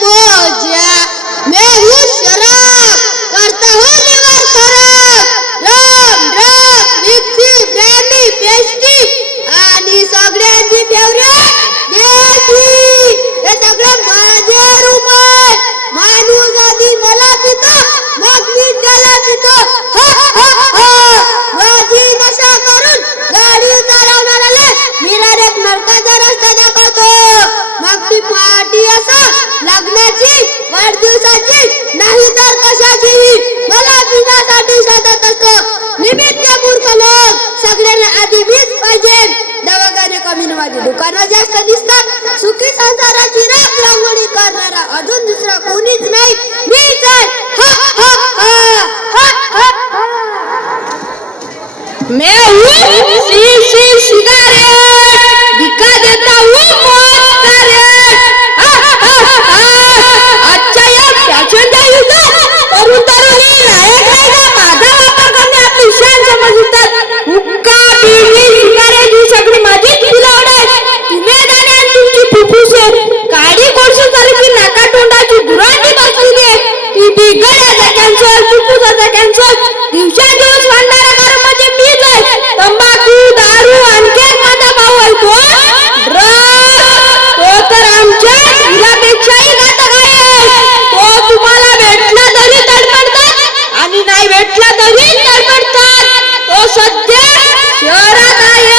मौजा, मैं हूँ शराब, करता हूँ लिवर खराब. रम ड्रग विस्की ब्रँडी पेस्टी आणि सगळ्यांची फेवरेट देशी. हे सगळं माझे रुमाल. माणूस आधी मला पितो मग मी त्याला पितो. माझी नशा करून गाडी चालवणाऱ्याला मिरर एक नरकाचा रस्ता दाखवतो. मग ती पार्टी असो लग्नाची वाढदिवसाची नाही तर कशाची, मला पिण्यासाठी शोधत असतो. निमित्त मूर्ख लोक सगळ्यांना आधी मीच पाहिजे. दवाखाने कमी माझी दुकानं जास्त दिसतात. सुखी संसाराची राख रांगोळी करणारा अजून दुसरा कोणीच नाही, मीच आहे. मैं हूँ सी सिगारेट, दिखा देता हूँ मौत का रेट. अच्छा या फॅशन युद्ध तरुण तरुणी लायक नाही का माझा वापर करणे आपली शान समजतात. हुक्का बिडी सिगारेट ही सगळी माझी फुलावड आहे. तुम्ही जाणे तुमची फुफ्फुसे काळी कोळशी सारखी नाका तोंडाची दुराटी बसलेली आहे. टीबी गळ्याचा कॅन्सर फुफ्फुसाचा कॅन्सर दिवसादिवस वाढणारा कारण म्हणजे मीच आहे. तंबाखू दारू आणखी माझा भाऊ आहे तो ड्रग. तो तर आमच्या मुलापेक्षाही घातक आहे. तो तुम्हाला भेटला तरी तडफडतात आणि नाही भेटला तरी तडफडतात. तो सध्या शहरात आहे.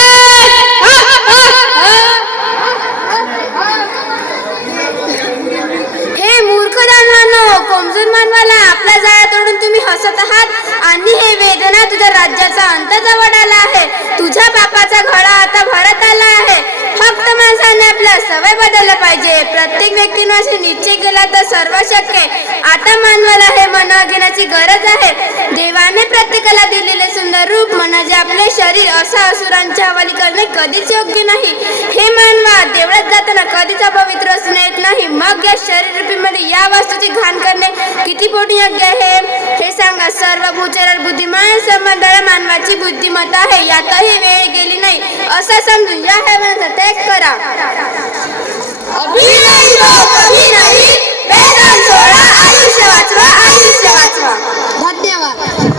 हे मूर्ख दानवांनो, कोमजून मानवाला आपला जाळा तोडून तुम्ही हसत आहात आणि हे वेदना तुझ्या राज्याचा अंत जवळ आला आहे. तुझ्या पापाचा घडा आता भरत आला आहे. फक्त माणसाने आपल्या सवय बदलल्या पाहिजे. प्रत्येक व्यक्तीने असे निश्चय केला तर सर्व शक्य आहे. आता मानवाला हे मनावर घेण्याची गरज आहे. देवाने प्रत्येकाला दिलेले सुंदर रूप म्हणजे आपले शरीर असा असुरांच्या हवाली करणे कधीच योग्य नाही. हे मानवा, देवळात जाताना कधीच अपवित्र असू नयेत नाही. मग या शरीररूपीमध्ये या वस्तूची घाण करणे किती मोठी योग्य आहे हे सांगा. सर्व भूचरात बुद्धिमान संबंधाला मानवाची बुद्धिमत्ता आहे. यातही वेळ गेली नाही असं समजून या हैवानाचा त्याग करा.